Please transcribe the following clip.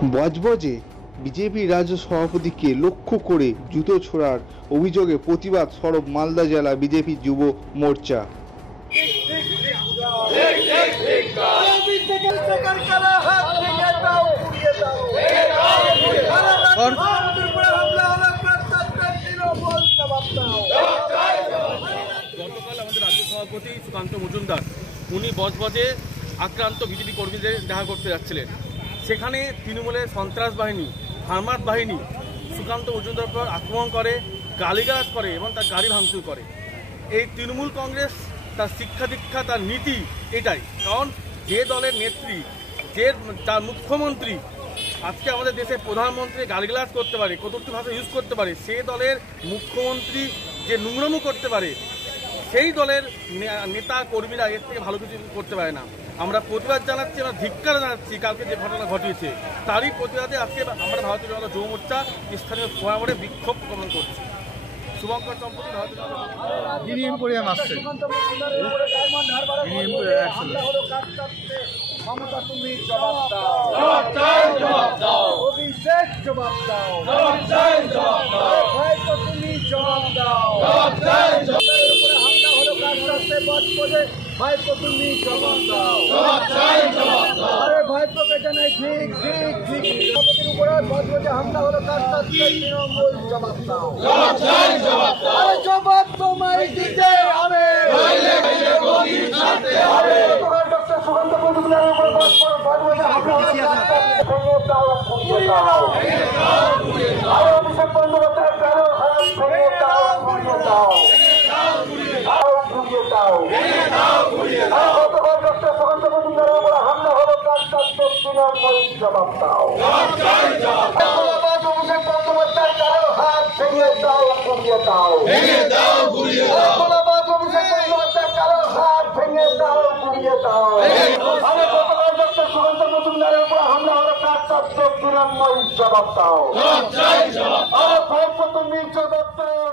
বজবজে BJP রাজ্য সভাপতিকে লক্ষ্য করে জুতো ছোড়ার অভিযোগে প্রতিবাদ সরব মালদা জেলা বিজেপি যুব মোর্চা। গতকাল আমাদের রাজ্য সভাপতি সুকান্ত মজুমদার উনি বজবজে আক্রান্ত বিজেপি কর্মীদের দেখা করতে যাচ্ছিলেন। সেখানে তৃণমূলের সন্ত্রাস বাহিনী, ফার্মার বাহিনী সুকান্ত মজুমদার উপর আক্রমণ করে, গালিগালাজ করে এবং তার গাড়ি ভাঙচুর করে। এই তৃণমূল কংগ্রেস তার শিক্ষা দীক্ষা, তার নীতি এটাই। কারণ যে দলের নেত্রী, যে তার মুখ্যমন্ত্রী আজকে আমাদের দেশের প্রধানমন্ত্রী গালিগালাজ করতে পারে, কটূক্তি ভাষা ইউজ করতে পারে, সেই দলের মুখ্যমন্ত্রী যে নোংরামো করতে পারে, সেই দলের নেতা কর্মীরা এর থেকে ভালো কিছু করতে পারে না। আমরা প্রতিবাদ জানাচ্ছি, আমরা ধিক্কার জানাচ্ছি কালকে যে ঘটনা ঘটিয়েছে, তারই প্রতিবাদে আজকে আমরা ভারতীয় জনতা যুব মোর্চা স্থানীয় ফোরামে বিক্ষোভ প্রমাণ করছি। শুভঙ্কর চম্পতি, ভারতীয় মমতা তুমি জবাব দাও, অভিষেক জবাব দাও, হয়তো তুমি জবাব দাও, হামলা হলো কার সাথে বজবজে, ভাইপো তুমি জবাব দাও, আরে ভাইপোকে জানাই ঠিক ঠিক ঠিক। সভাপতির উপরে বজবজে হামলা হলো কার সাথে, তৃণমূল জবাব দাও, আরে জবাব তোমায় দিতে হবে। সুকান্ত মজুমদারের উপরে বজবজে হামলা হলো অভিষেক বন্দ্যোপাধ্যায় কারো হাত ভেঙে দাও, ঘুরিয়ে দাও, ঘুরিয়ে দাও। গতকাল ডক্টর সুকান্ত মজুমদারের উপরে হামলা হলো কার সাথে, তৃণমূল জবাব দাও, অভিষেক বন্দ্যোপাধ্যায় কারো হাত ভেঙে দাও, ঘুরিয়ে দাও, অভিষেক বন্দ্যোপাধ্যায় কারো হাত ভেঙে দাও, ঘুরিয়ে দাও। গতকাল ডক্টর সুকান্ত মজুমদারের উপরে হামলা হলো কার সাথে, তৃণমূল জবাব দাও, তুমি জবাব দাও।